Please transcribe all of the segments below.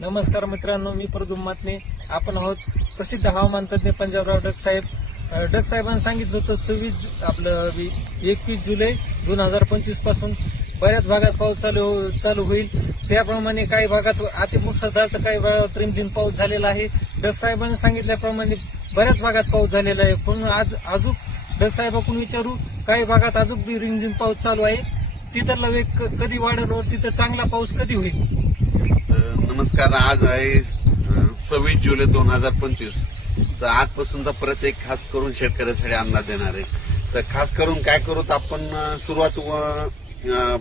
नमस्कार मित्रांनो, मी प्रदुम मातने. आपण आहोत प्रसिद्ध हवामान तज्ञ पंजाबराव डक साहेब. डक साहेबांनी सांगितलं होतं 21 जुलै 2025 पासून बऱ्याच भागात पाऊस चालू होईल. त्याप्रमाणे काही भागात अतिमुसळधार तर काही भागात रिमझिम पाऊस झालेला आहे. डक साहेबांनी सांगितल्याप्रमाणे बऱ्याच भागात पाऊस झालेला आहे. पण आज अजून डक साहेबांकडून विचारू, काही भागात अजून रिमझिम पाऊस चालू आहे. तिथला वेग कधी वाढेल व तिथं चांगला पाऊस कधी होईल? नमस्कार. आज आहे 26 जुलै 2025. तर आजपासून तर परत एक खास करून शेतकऱ्यांसाठी अंदाज देणार आहे. तर खास करून काय करू तर आपण सुरुवात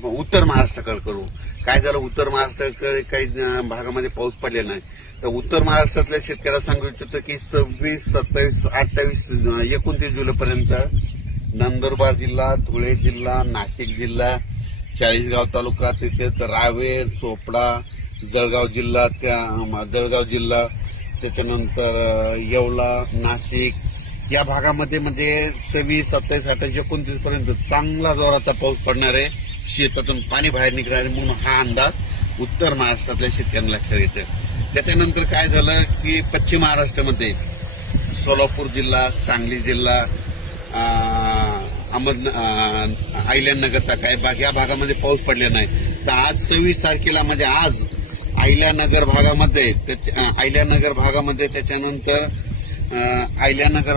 उत्तर महाराष्ट्राकडे करू. काय झालं, उत्तर महाराष्ट्राकडे काही भागामध्ये पाऊस पडलेला नाही. तर उत्तर महाराष्ट्रातल्या शेतकऱ्याला सांगू इच्छितो की 26, 27, 28, 29 जुलैपर्यंत नंदुरबार जिल्हा, धुळे जिल्हा, नाशिक जिल्हा, चाळीसगाव तालुका, तिथे रावेर, चोपडा, जळगाव जिल्हा, त्याच्यानंतर येवला, नाशिक या भागामध्ये म्हणजे 26, 27, 28, 29 पर्यंत चांगला जोराचा पाऊस पडणार आहे. शेतातून पाणी बाहेर निघणार आहे म्हणून हा अंदाज उत्तर महाराष्ट्रातल्या शेतकऱ्यांना लक्षात येतो. त्याच्यानंतर काय झालं की पश्चिम महाराष्ट्रामध्ये सोलापूर जिल्हा, सांगली जिल्हा, अहिल्यानगरचा काही भाग या भागामध्ये पाऊस पडलेला नाही. तर आज 26 तारखेला म्हणजे आज अहिल्यानगर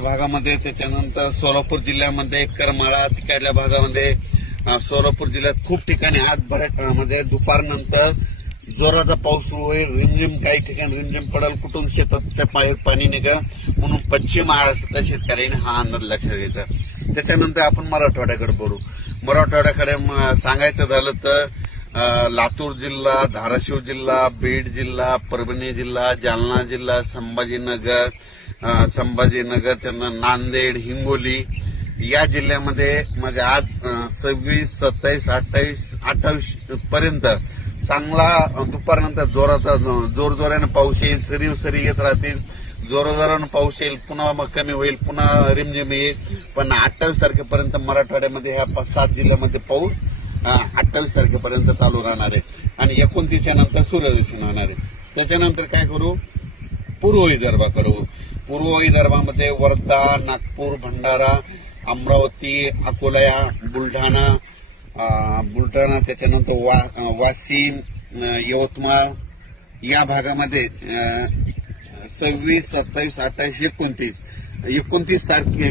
भागामध्ये त्याच्यानंतर सोलापूर जिल्ह्यामध्ये करमाळा तिकडल्या भागामध्ये सोलापूर जिल्ह्यात खूप ठिकाणी आज बऱ्याच म्हणजे दुपारनंतर जोराचा पाऊस सुरू होईल. रिमझिम काही ठिकाणी रिमझिम पडेल, कुठून शेताच्या पाणी निघेल म्हणून पश्चिम महाराष्ट्रातल्या शेतकऱ्यांनी हा अंदाज लक्षात घ्यायचा. त्याच्यानंतर आपण मराठवाड्याकडे बोलू. मराठवाड्याकडे सांगायचं झालं तर लातूर जिल्हा, धाराशिव जिल्हा, बीड जिल्हा, परभणी जिल्हा, जालना जिल्हा, संभाजीनगर, नांदेड, हिंगोली या जिल्ह्यामध्ये म्हणजे आज 26, 27, 28 पर्यंत चांगला दुपारनंतर जोराने पाऊस येईल. सरी येत राहतील, जोराने पाऊस येईल, पुन्हा मग कमी होईल, पुन्हा रिमझिम येईल. पण 28 तारखेपर्यंत मराठवाड्यामध्ये ह्या 7 जिल्ह्यामध्ये पाऊस 28 तारखेपर्यंत चालू राहणार आहे आणि 29 नंतर सूर्यदर्शन होणार आहे. त्याच्यानंतर काय करू, पूर्व विदर्भाकडे. पूर्व विदर्भामध्ये वर्धा, नागपूर, भंडारा, अमरावती, अकोला, बुलढाणा, त्याच्यानंतर वाशिम, यवतमाळ या भागामध्ये 26, 27, 28, 29 तारखे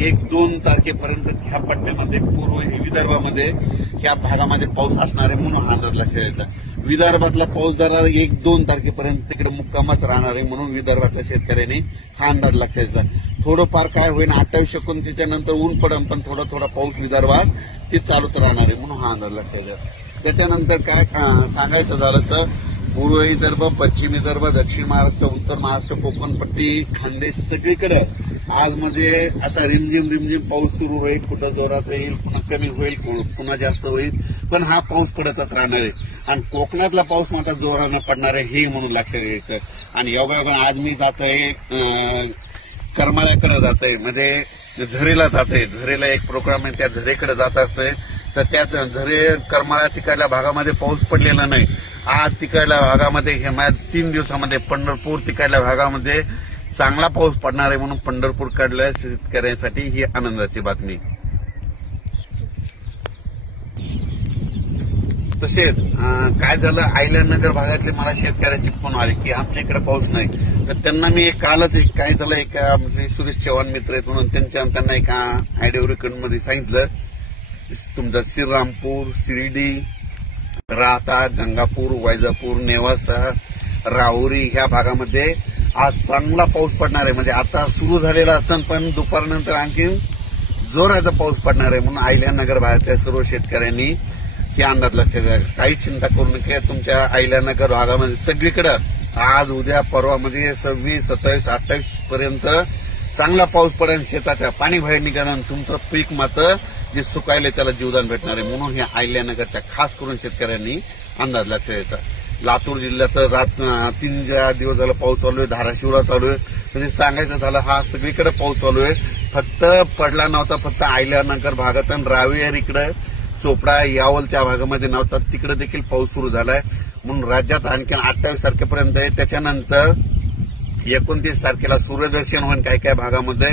1-2 तारखेपर्यंत ह्या पट्ट्यामध्ये पूर्व विदर्भामध्ये ह्या भागामध्ये पाऊस असणार आहे म्हणून हा अंदाज लक्षात येतं. विदर्भातला पाऊस जरा 1-2 तारखेपर्यंत तिकडे मुक्कामात राहणार आहे म्हणून विदर्भातल्या शेतकऱ्यांनी हा अंदाज लक्षात येतात. थोडंफार काय होईल 28-29 नंतर ऊन पडेल, पण थोडा पाऊस विदर्भात ते चालूच राहणार आहे म्हणून हा अंदाज लक्षात येतात. त्याच्यानंतर काय सांगायचं झालं तर पूर्व विदर्भ, पश्चिम विदर्भ, दक्षिण महाराष्ट्र, उत्तर महाराष्ट्र, कोकणपट्टी, खानदेश सगळीकडे आज म्हणजे असा रिमझिम पाऊस सुरू होईल. कुठं जोरात येईल, पुन्हा कमी होईल, पुन्हा जास्त होईल, पण हा पाऊस पडतच राहणार आहे. आणि कोकणातला पाऊस मात्र जोरानं पडणार आहे हे म्हणून लक्षात घ्यायचं. आणि योगायोगानं आज मी जात आहे करमाळ्याकडे जात आहे, म्हणजे झरेला जात आहे. झरेला एक प्रोग्राम आहे, त्या झरेकडे जात असते. तर त्या करमाळा तिकडल्या भागामध्ये पाऊस पडलेला नाही. आज तिकडल्या भागामध्ये हे 3 दिवसामध्ये पंढरपूर तिकडल्या भागामध्ये चांगला पाऊस पडणार आहे म्हणून पंढरपूर कडल्या शेतकऱ्यांसाठी ही आनंदाची बातमी. तसेच काय झालं, अहिल्यानगर भागातले मला शेतकऱ्याची फोन आले की आमच्या इकडे पाऊस नाही. तर त्यांना मी कालच काय झालं, एका सुरेश चव्हाण मित्र आहेत म्हणून त्यांना एका आयडिया रेकॉर्डमध्ये सांगितलं तुमचा श्रीरामपूर, शिर्डी, राहता, गंगापूर, वैजापूर, नेवासा, राहुरी ह्या भागामध्ये आज चांगला पाऊस पडणार आहे. म्हणजे आता सुरू झालेला असेल पण दुपारनंतर आणखी जोराचा पाऊस पडणार आहे म्हणून अहिल्यानगर भागातल्या सर्व शेतकऱ्यांनी हे अंदाज लक्षात घ्या. काही चिंता करू नका. तुमच्या अहिल्यानगर भागामध्ये सगळीकडे आज उद्या परवामध्ये 26, 27, 28 पर्यंत चांगला पाऊस पडेल. शेताच्या पाणी बाहेर निघालं, तुमचं पीक मात्र जे सुकायले त्याला जीवदान भेटणार आहे म्हणून हे अहिल्यानगरच्या खास करून शेतकऱ्यांनी अंदाज लक्षात घ्यायचा. लातूर जिल्ह्यात 3 दिवस झाला पाऊस चालू आहे, धाराशिवला चालू आहे. म्हणजे सांगायचं झालं हा सगळीकडे पाऊस चालू आहे. फक्त पडला नव्हता फक्त अहिल्यानगर भागात, रावेर इकडे, चोपडा, यावल त्या भागामध्ये नव्हता, तिकडे देखील पाऊस सुरू झालाय. म्हणून राज्यात आणखी 28 तारखेपर्यंत आहे. त्याच्यानंतर 29 तारखेला सूर्यदर्शन होईल काही काही भागामध्ये.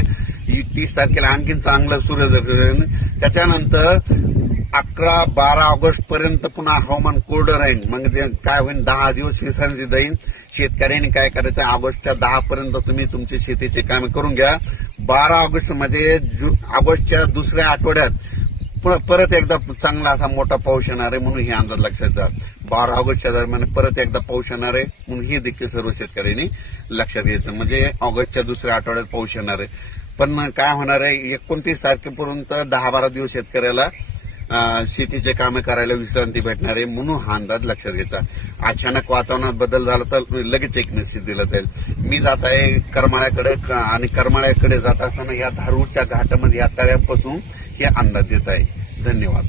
30 तारखेला आणखीन चांगलं सूर्यदर्शन. त्याच्यानंतर 11-12 ऑगस्ट पर्यंत पुन्हा हवामान कोरडं राहील. म्हणजे काय होईल, 10 दिवस विश्रांती देईल. शेतकऱ्यांनी काय करायचं, ऑगस्टच्या 10 पर्यंत तुम्ही तुमची शेतीची कामे करून घ्या. 12 ऑगस्ट मध्ये ऑगस्टच्या दुसऱ्या आठवड्यात परत एकदा चांगला असा मोठा पाऊस येणार आहे, म्हणून हे अंदाज लक्षात घ्या. 12 ऑगस्टच्या दरम्यान परत एकदा पाऊस येणार आहे, म्हणून हे देखील सर्व शेतकऱ्यांनी लक्षात घ्यायचं. म्हणजे ऑगस्टच्या दुसऱ्या आठवड्यात पाऊस येणार आहे. पण काय होणार आहे, 29 तारखेपर्यंत 10-12 दिवस शेतकऱ्याला शेतीचे कामे करायला विश्रांती भेटणार आहे, म्हणून हा अंदाज लक्षात घ्यायचा. अचानक वातावरणात बदल झाला तर लगेच एक मेसेज दिला जाईल. मी जात आहे करमाळ्याकडे, आणि करमाळ्याकडे जात असताना या धारूरच्या घाटामध्ये या तळ्यांपासून हे अंदाज देत आहे. धन्यवाद.